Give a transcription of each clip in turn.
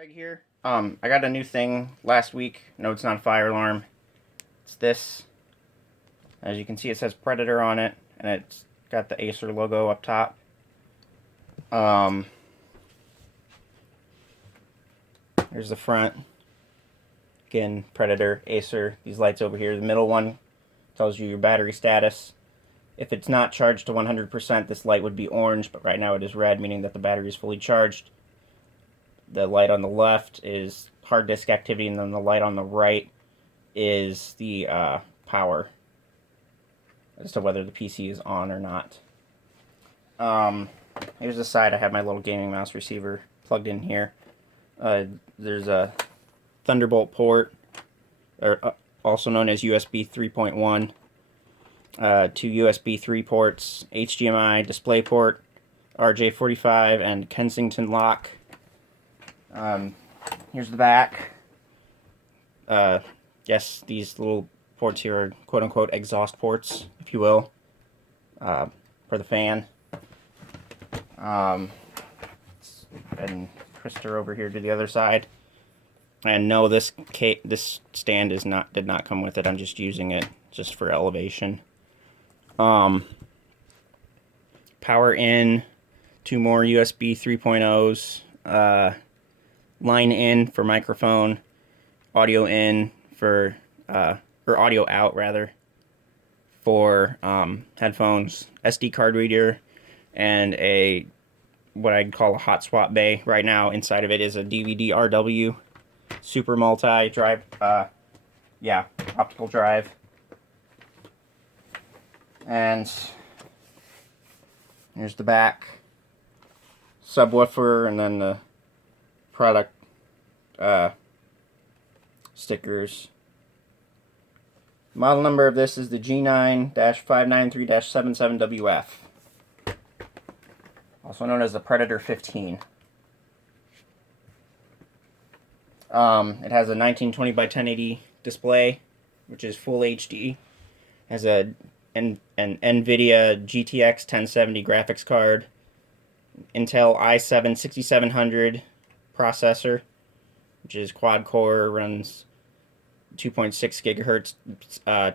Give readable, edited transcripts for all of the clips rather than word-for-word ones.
Craig here. I got a new thing last week. No, it's not a fire alarm. It's this. As you can see, it says Predator on it, and it's got the Acer logo up top. Here's the front. Again, Predator, Acer. These lights over here. The middle one tells you your battery status. If it's not charged to 100%, this light would be orange, but right now it is red, meaning that the battery is fully charged. The light on the left is hard disk activity, and then the light on the right is the power, as to whether the PC is on or not. Here's the side. I have my little gaming mouse receiver plugged in here. There's a Thunderbolt port, or also known as USB 3.1. Two USB 3 ports, HDMI display port, RJ45, and Kensington lock. Here's the back. Yes, these little ports here are quote-unquote exhaust ports, if you will, for the fan. And twist her over here to the other side. And no, this stand did not come with it. I'm just using it just for elevation. Power in, two more USB 3.0s, line in for microphone, audio in for, or audio out rather, for headphones, SD card reader, and what I'd call a hot swap bay. Right now inside of it is a DVD-RW super multi drive, optical drive. And here's the back, subwoofer, and then the product stickers. Model number of this is the G9-593-77WF, also known as the Predator 15. It has a 1920 by 1080 display, which is full HD. It has an NVIDIA GTX 1070 graphics card, Intel i7 6700 processor, which is quad core, runs 2.6 gigahertz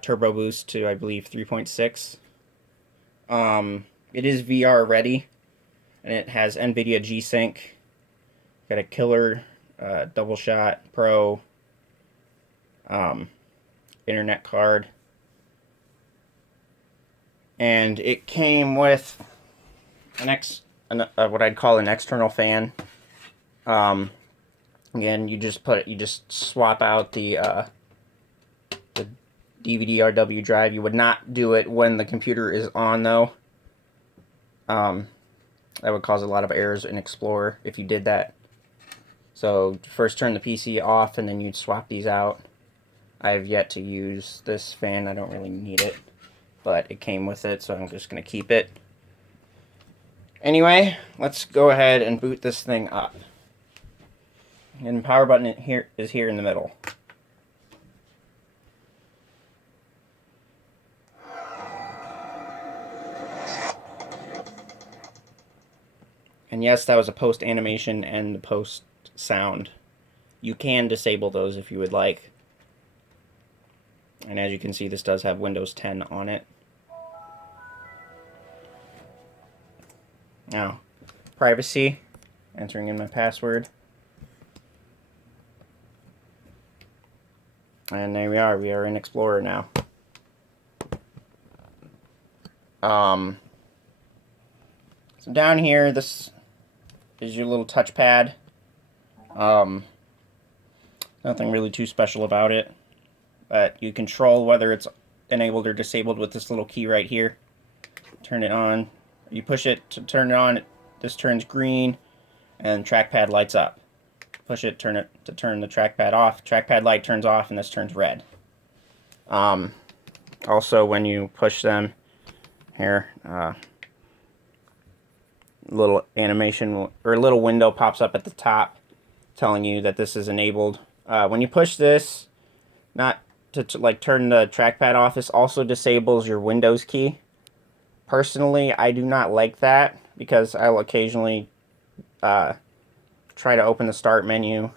turbo boost to, I believe, 3.6. It is VR ready, and it has NVIDIA G-Sync. Got a killer double shot pro internet card. And it came with what I'd call an external fan. Again, you just swap out the DVD-RW drive. You would not do it when the computer is on, though. That would cause a lot of errors in Explorer if you did that. So first turn the PC off, and then you'd swap these out. I have yet to use this fan. I don't really need it, but it came with it, so I'm just going to keep it. Anyway, let's go ahead and boot this thing up. And the power button is here in the middle. And yes, that was a post animation and the post sound. You can disable those if you would like. And as you can see, this does have Windows 10 on it. Now, privacy, entering in my password. And there we are in Explorer now. So down here, this is your little touchpad. Nothing really too special about it, but you control whether it's enabled or disabled with this little key right here. Turn it on. You push it to turn it on, this turns green, and trackpad lights up. Push it, turn it to turn the trackpad off. Trackpad light turns off, and this turns red. Also, when you push them, here, little animation or a little window pops up at the top, telling you that this is enabled. When you push this, not to like turn the trackpad off, this also disables your Windows key. Personally, I do not like that because I'll occasionally try to open the start menu.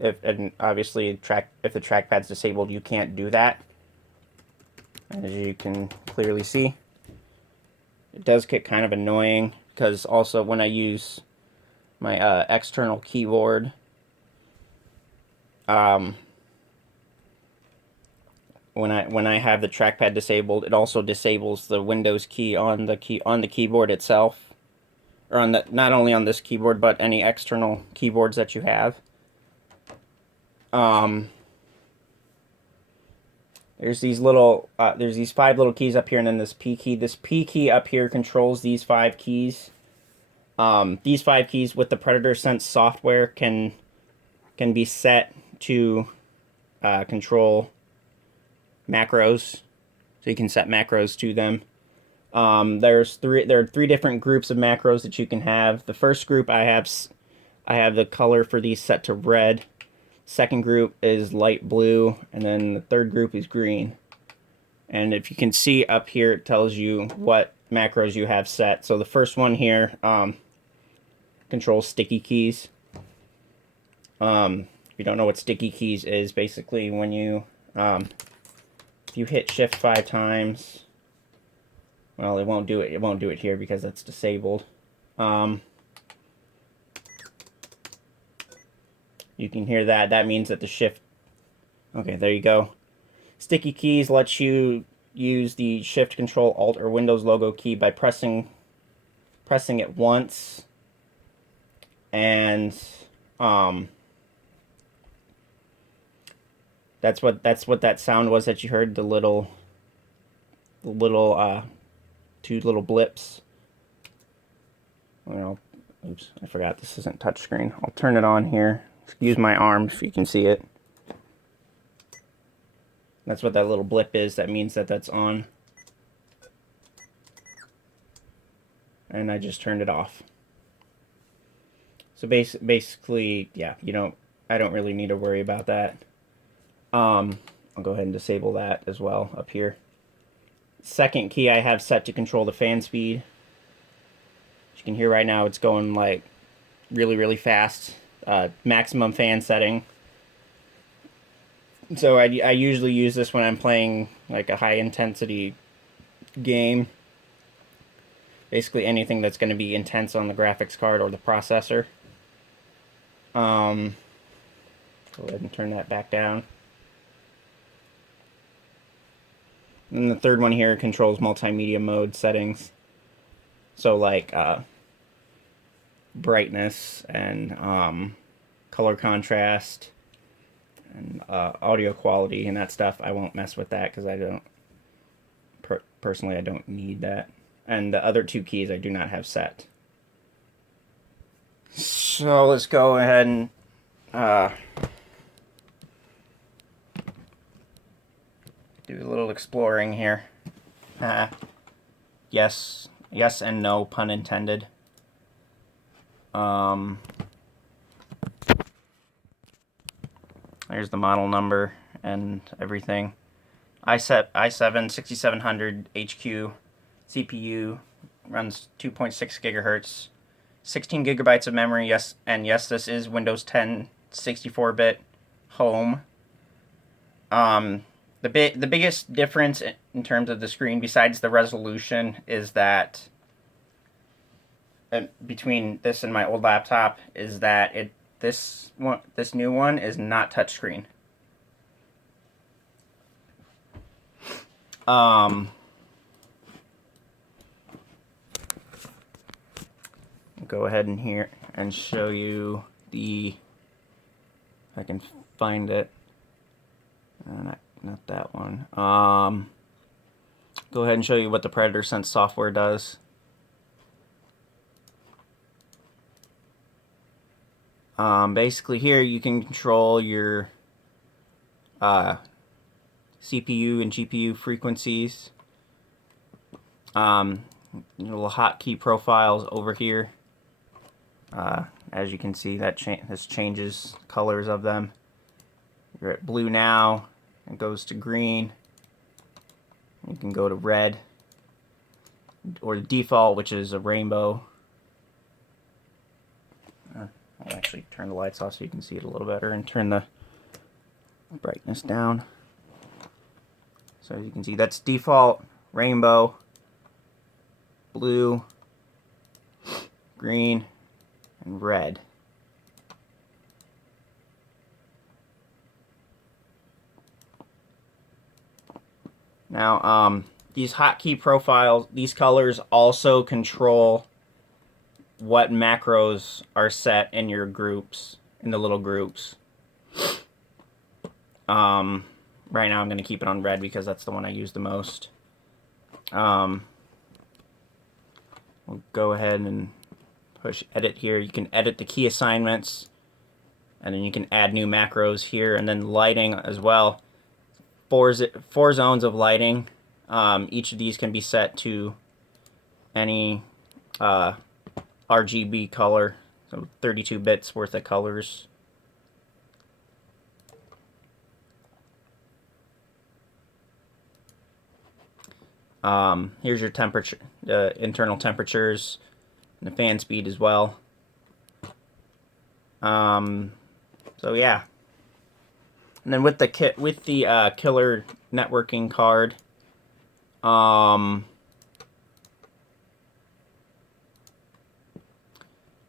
And obviously if the trackpad's disabled, you can't do that. As you can clearly see, it does get kind of annoying because also when I use my external keyboard, when I have the trackpad disabled, it also disables the Windows key on the keyboard itself, or on the, not only on this keyboard but any external keyboards that you have. There's these 5 little keys up here, and then this P key. This P key up here controls these 5 keys. These 5 keys with the Predator Sense software can be set to control macros, so you can set macros to them. There are 3 different groups of macros that you can have. The first group I have the color for these set to red. Second group is light blue, and then the third group is green. And if you can see up here, it tells you what macros you have set. So the first one here controls sticky keys. If you don't know what sticky keys is, basically when you if you hit shift 5 times, well, it won't do it. It won't do it here because that's disabled. You can hear that. That means that the shift... Okay, there you go. Sticky keys lets you use the Shift, Control, Alt, or Windows logo key by pressing it once. And that's what that sound was that you heard. The little 2 little blips. Well, oops, I forgot this isn't touchscreen. I'll turn it on here. Excuse my arm if you can see it. That's what that little blip is. That means that that's on. And I just turned it off. So basically, yeah, I don't really need to worry about that. I'll go ahead and disable that as well up here. Second key I have set to control the fan speed. As you can hear right now, it's going like really, really fast. Maximum fan setting. So I usually use this when I'm playing like a high intensity game. Basically anything that's going to be intense on the graphics card or the processor. Go ahead and turn that back down. And the third one here controls multimedia mode settings. So like brightness and color contrast and audio quality and that stuff. I won't mess with that because I don't personally I don't need that. And the other 2 keys I do not have set. So let's go ahead and do a little exploring here. Yes and no, pun intended. There's the model number and everything. i7 6700 HQ CPU, runs 2.6 gigahertz, 16 gigabytes of memory. Yes, this is Windows 10 64-bit home. The biggest difference in terms of the screen, besides the resolution, is that between this and my old laptop, is that this new one is not touchscreen. Go ahead and here and show you if I can find it. Not that one. Go ahead and show you what the Predator Sense software does. Basically here you can control your CPU and GPU frequencies. Little hotkey profiles over here. As you can see, this changes colors of them. You're at blue now. It goes to green. You can go to red, or the default, which is a rainbow. I'll actually turn the lights off so you can see it a little better and turn the brightness down. So as you can see, that's default rainbow, blue, green, and red. Now, these hotkey profiles, these colors also control what macros are set in your groups, in the little groups. Right now I'm going to keep it on red because that's the one I use the most. We'll go ahead and push edit here. You can edit the key assignments, and then you can add new macros here, and then lighting as well. Four zones of lighting. Each of these can be set to any RGB color, so 32 bits worth of colors. Here's your temperature, internal temperatures, and the fan speed as well. So yeah. And then with the killer networking card,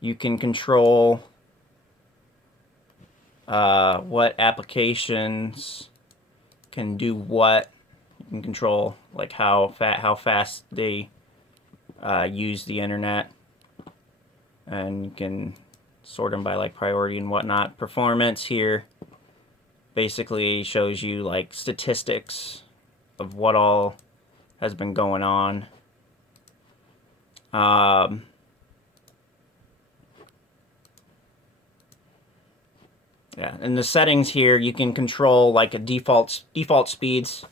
you can control what applications can do what. You can control like how fast they use the internet, and you can sort them by like priority and whatnot. Performance here basically shows you like statistics of what all has been going on. Yeah, in the settings here, you can control like a default speeds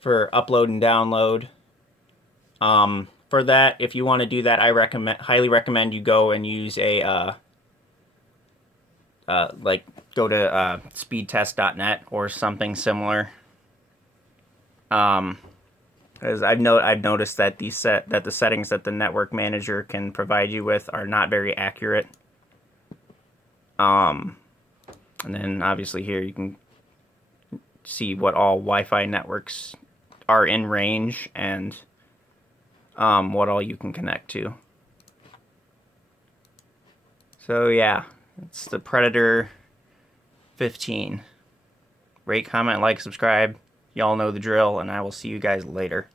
for upload and download. For that, if you want to do that, I highly recommend you go and use a like go to speedtest.net or something similar. Because I've noticed that the settings that the network manager can provide you with are not very accurate. And then obviously here you can see what all Wi-Fi networks are in range and what all you can connect to. So yeah, it's the Predator 15. Rate, comment, like, subscribe. Y'all know the drill, and I will see you guys later.